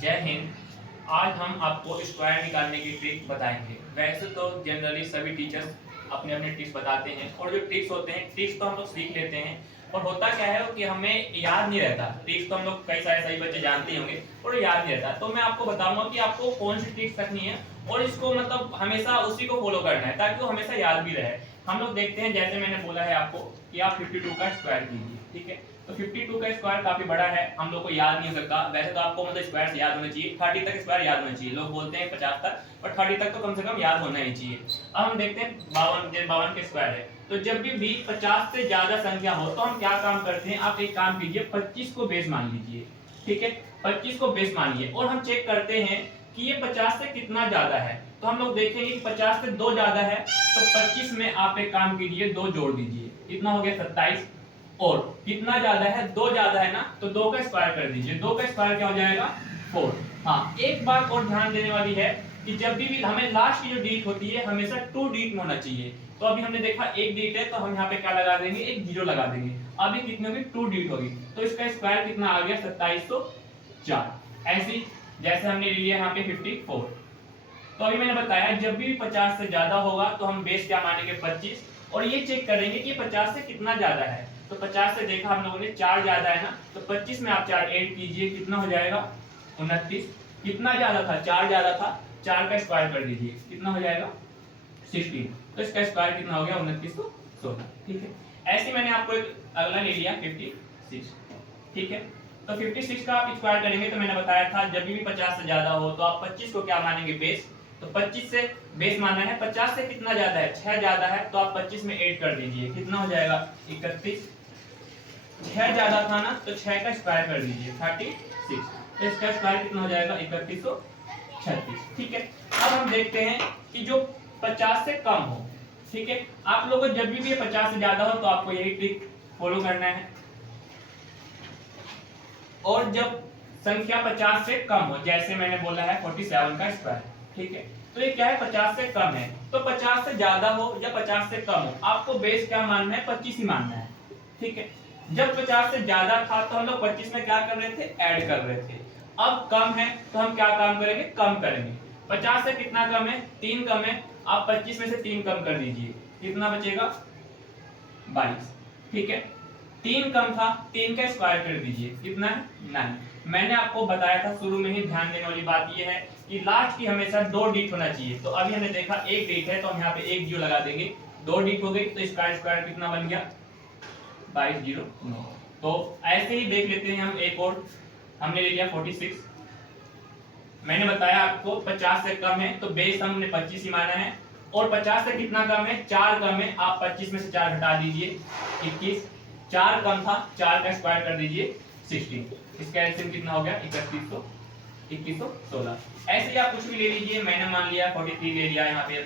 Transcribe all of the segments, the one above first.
जय हिंद। आज हम आपको स्क्वायर निकालने की ट्रिक बताएंगे। वैसे तो जनरली सभी टीचर्स अपने अपने ट्रिक्स बताते हैं और जो ट्रिक्स होते हैं ट्रिक्स तो हम लोग सीख लेते हैं और होता क्या है कि हमें याद नहीं रहता। ट्रिक्स तो हम लोग कई सारे सही बच्चे जानते ही होंगे और याद नहीं रहता। तो मैं आपको बताऊंगा कि आपको कौन सी ट्रिक्स रखनी है और इसको मतलब हमेशा उसी को फॉलो करना है ताकि वो हमेशा याद भी रहे। हम लोग देखते हैं, जैसे मैंने बोला है आपको कि आप 52 का स्क्वायर कीजिए, ठीक है। तो 52 का स्क्वायर काफी बड़ा है, हम लोग को याद नहीं हो सकता। वैसे तो आपको मतलब स्क्वायर याद होना चाहिए, 30 तक स्क्वायर याद होना चाहिए। लोग बोलते हैं 50 तक, और 30 तक तो कम से कम याद होना ही चाहिए। अब हम देखते हैं 52 के स्क्वायर है। तो जब भी 50 से ज्यादा संख्या हो तो हम क्या काम करते हैं, आप एक काम कीजिए, 25 को बेस मान लीजिए, ठीक है। 25 को बेस मानिए और हम चेक करते हैं कि ये 50 से कितना ज्यादा है। तो हम लोग देखेंगे कि 50 से 2 ज्यादा है, तो 25 में आप एक काम कीजिए, 2 जोड़ दीजिए, कितना हो गया 27। और कितना ज्यादा है, 2 ज्यादा है ना, तो 2 का स्क्वायर कर दीजिए। 2 का स्क्वायर क्या हो जाएगा 4। हाँ, एक बात और ध्यान देने वाली है कि जब भी हमें लास्ट की जो डिजिट होती है हमेशा 2 डिजिट में होना चाहिए। तो अभी हमने देखा एक डिजिट है तो हम यहाँ पे क्या लगा देंगे, एक जीरो लगा देंगे। अभी कितनी होगी, 2 डिजिट होगी, तो इसका स्क्वायर कितना आ गया 2704। ऐसी जैसे हमने ले लिया यहाँ पे 54। तो अभी मैंने बताया जब भी 50 से ज्यादा होगा तो हम बेस क्या मानेंगे 25, और ये चेक करेंगे कि 50 से कितना ज्यादा है। तो 50 से देखा हम लोगों ने 4 ज्यादा है ना, तो 25 में आप 4 ऐड कीजिए, कितना हो जाएगा 29। कितना ज्यादा था, 4 ज्यादा था, 4 का स्क्वायर कर दीजिए, कितना हो जाएगा 16। तो इसका स्क्वायर कितना हो गया 2916, ठीक है। ऐसे मैंने आपको एक अगला ले लिया 56, ठीक है। तो 56 का आप स्क्वायर करेंगे तो मैंने बताया था जब भी 50 से ज्यादा हो तो आप 25 को क्या मानेंगे बेस। तो 25 से बेस माना है, 50 से कितना ज्यादा है, 6 ज्यादा है, तो आप 25 में ऐड कर दीजिए, कितना हो जाएगा 31। 6 ज्यादा था ना, तो 6 का स्क्वायर कर दीजिए 36। तो इसका स्क्वायर कितना हो जाएगा 3136, ठीक है। अब हम देखते हैं कि जो 50 से कम हो, ठीक है। आप लोगों को जब भी 50 से ज्यादा हो तो आपको यही ट्रिक फॉलो करना है। और जब संख्या 50 से कम हो, जैसे मैंने बोला है 47 का स्क्वायर, ठीक है। तो ये क्या है 50 से कम है, तो 50 से ज्यादा हो या 50 से कम हो आपको बेस क्या मानना है 25 ही मानना है, ठीक है। जब 50 से ज्यादा था तो हम लोग 25 में क्या कर रहे थे, ऐड कर रहे थे। अब कम है तो हम क्या काम करेंगे, कम करेंगे। 50 से कितना कम है, 3 कम है, आप 25 में से 3 कम कर दीजिए, कितना बचेगा 22, ठीक है। 3 कम था, 3 का स्क्वायर कर दीजिए, कितना है 9। मैंने आपको बताया था शुरू में ही, ध्यान देने वाली बात यह है कि लास्ट की हमेशा 2 डिजिट होना चाहिए। तो अभी हमने देखा एक डिजिट है तो हम यहाँ पे एक जीरो लगा देंगे, 2 डिजिट हो गई तो इसका स्क्वायर कितना बन गया 2209। तो ऐसे ही देख लेते हैं हम एक और, हमने ले लिया 46। मैंने बताया आपको 50 से कम है तो बेस हमने 25 ही माना है, और 50 से कितना कम है, 4 कम है, आप 25 में से 4 हटा दीजिए 21। 4 कम था, 4 का स्क्वायर कर दीजिए 16। इसका एलसीएम कितना हो गया 2116। ऐसे ही आप कुछ भी ले लीजिए, मैंने मान लिया 43 ले लिया यहाँ पे। अब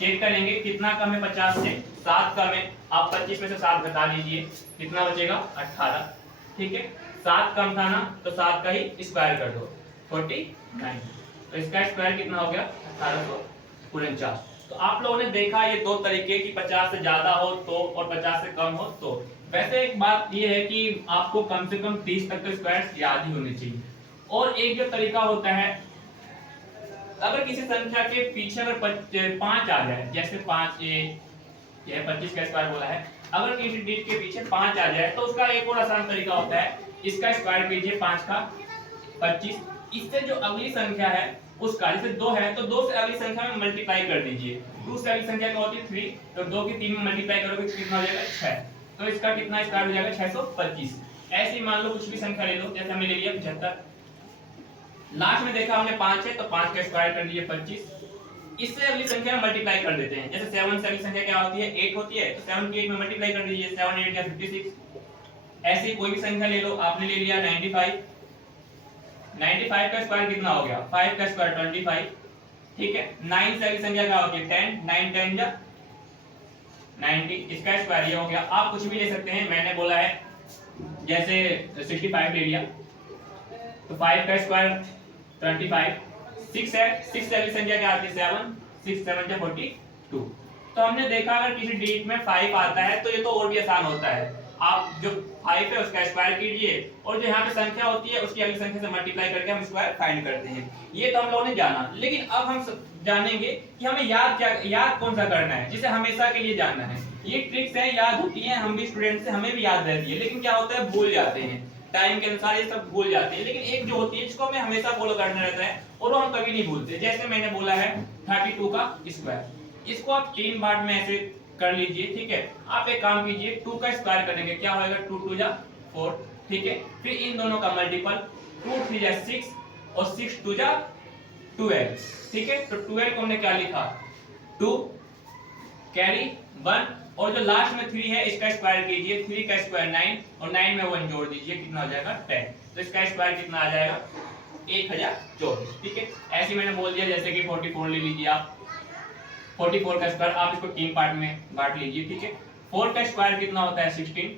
चेक करेंगे कितना कम है 50 से, 7 कम है, आप 25 में से 7 घटा दीजिए, कितना बचेगा 18, ठीक है। 7 कम था ना, तो 7 का ही स्क्वायर कर दो 49। तो इसका स्क्वायर कितना हो गया 1849। तो आप लोगों ने देखा ये 2 तरीके की, 50 से ज्यादा हो तो और 50 से कम हो तो। वैसे एक बात ये है कि आपको कम से कम 30 तक के स्क्वायर याद ही होने चाहिए। और एक जो तरीका होता है, अगर किसी संख्या के पीछे अगर 5 आ जाए, जैसे 5 यह 25 का स्क्वायर बोला है, अगर किसी डिजिट के पीछे 5 आ जाए तो उसका एक और आसान तरीका होता है, इसका स्क्वायर कीजिए 5 का 25। इससे जो अगली संख्या है उसका, जैसे 2 है तो 2 से अगली संख्या में मल्टीप्लाई कर दीजिए। 2 से अगली संख्या क्या होती है 3, तो 2 की 3 में मल्टीप्लाई करोगे तो कितना हो जाएगा 6। तो इसका कितना स्क्वायर हो जाएगा 625। ऐसे ही मान लो कुछ भी संख्या ले लो, जैसे हमने ले लिया 75। लास्ट में देखा हमने 5 है तो 5 का स्क्वायर कर लीजिए 25। इससे अगली संख्या में मल्टीप्लाई कर देते हैं, जैसे 7 से अगली संख्या क्या होती है 8 होती है, तो 7 की 8 में मल्टीप्लाई कर दीजिए, 7 8 या 56। ऐसी कोई भी संख्या ले लो, आपने ले लिया 95। 95 का स्क्वायर कितना हो गया 5 का स्क्वायर 25, ठीक है। 9 से अगली संख्या क्या होती है 10, 9 10 या 90, इसका स्क्वायर ये हो गया। आप कुछ भी ले सकते हैं, मैंने बोला है जैसे 65 ले लिया तो 5 का स्क्वायर 25। 6 है, 6 से अगली संख्या क्या आती है 7, 6 7 या 42। तो हमने देखा अगर किसी डिजिट में 5 आता है तो ये तो और भी आसान होता है। आप जो 5 है उसका स्क्वायर कीजिए और जो यहाँ पे संख्या होती है उसकी अगली संख्या से मल्टीप्लाई करके हम स्क्वायर फाइंड करते हैं। ये तो हम लोगों ने जाना, लेकिन अब हम जानेंगे कि हमें याद कौन सा करना है, जिसे हमेशा के लिए जानना है। ये ट्रिक्स हैं, याद होती हैं, हम भी स्टूडेंट से, हमें भी याद रहती है, लेकिन क्या होता है भूल जाते हैं, टाइम के अनुसार ये सब भूल जाते हैं। लेकिन एक जो होती है जिसको हमें हमेशा फॉलो करना रहता है और वो हम कभी नहीं भूलते। जैसे मैंने बोला है 32 का स्क्वायर, इसको आप 3 पार्ट में ऐसे कर लीजिए, ठीक है। आप एक काम कीजिए, 2 का स्क्वायर करेंगे, क्या होएगा 2 2 जा 4, ठीक है। फिर इन दोनों का मल्टीपल 2 3 जा 6 और 6 2 जा 12, ठीक है। तो 12 को हमने क्या लिखा 2 कैरी 1 और जो लास्ट में 3 है इसका स्क्वायर कीजिए, 3 का स्क्वायर 9 और 9 में 1 जोड़ दीजिए, कितना हो जाएगा 10। तो इसका स्क्वायर कितना आ जाएगा 1024, ठीक है। ऐसे मैंने बोल दिया। जैसे कि 44 ले लीजिए आप, 44 का स्क्वायर आप इसको 3 पार्ट में बांट लीजिए, ठीक है। 4 का स्क्वायर कितना होता है 16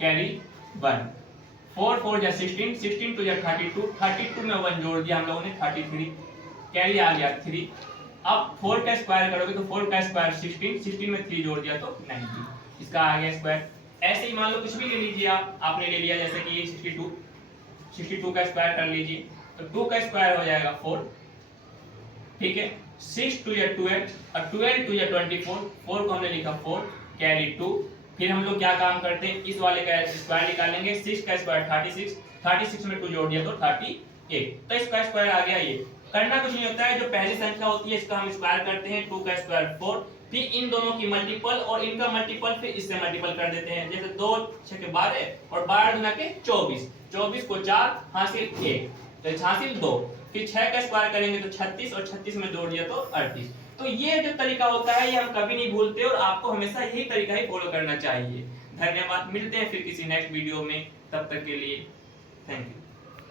कैरी 1, 4 4 जा 16, 16 2 जा 32, 32 में 1 जोड़ दिया हम लोगों ने 33, कैरी आ गया 3। अब 4 का स्क्वायर करोगे तो 4 का स्क्वायर 16, 16 में 3 जोड़ दिया तो 90, इसका आ गया स्क्वायर। ऐसे ही मान लो कुछ भी ले लीजिए आप, आपने ले लिया जैसे कि 62 का स्क्वायर कर लीजिए, तो 2 का स्क्वायर हो जाएगा 4, ठीक है। 6 2 या 12 और 12 2 या 24, 4 को हमने लिखा 4 कैरी 2। फिर हम लोग क्या काम करते हैं, इस वाले का स्क्वायर निकालेंगे, 6 का स्क्वायर 36, 36 में 2 जोड़ दिया तो 38, तो इसका स्क्वायर आ गया। ये करना कुछ नहीं होता है, जो पहली संख्या होती है इसका हम स्क्वायर करते हैं, 2 का स्क्वायर 4, फिर इन दोनों की मल्टीपल और इनका मल्टीपल फिर इससे मल्टीपल कर देते हैं। जैसे 2 6 के 12 और 12 गुना के 24, 24 को 4 हासिल 1 तो हासिल 2, फिर 6 का स्क्वायर करेंगे तो 36 और 36 में जोड़ दिया तो 38। तो ये जो तरीका होता है ये हम कभी नहीं भूलते और आपको हमेशा यही तरीका ही फॉलो करना चाहिए। धन्यवाद, मिलते हैं फिर किसी नेक्स्ट वीडियो में, तब तक के लिए थैंक यू।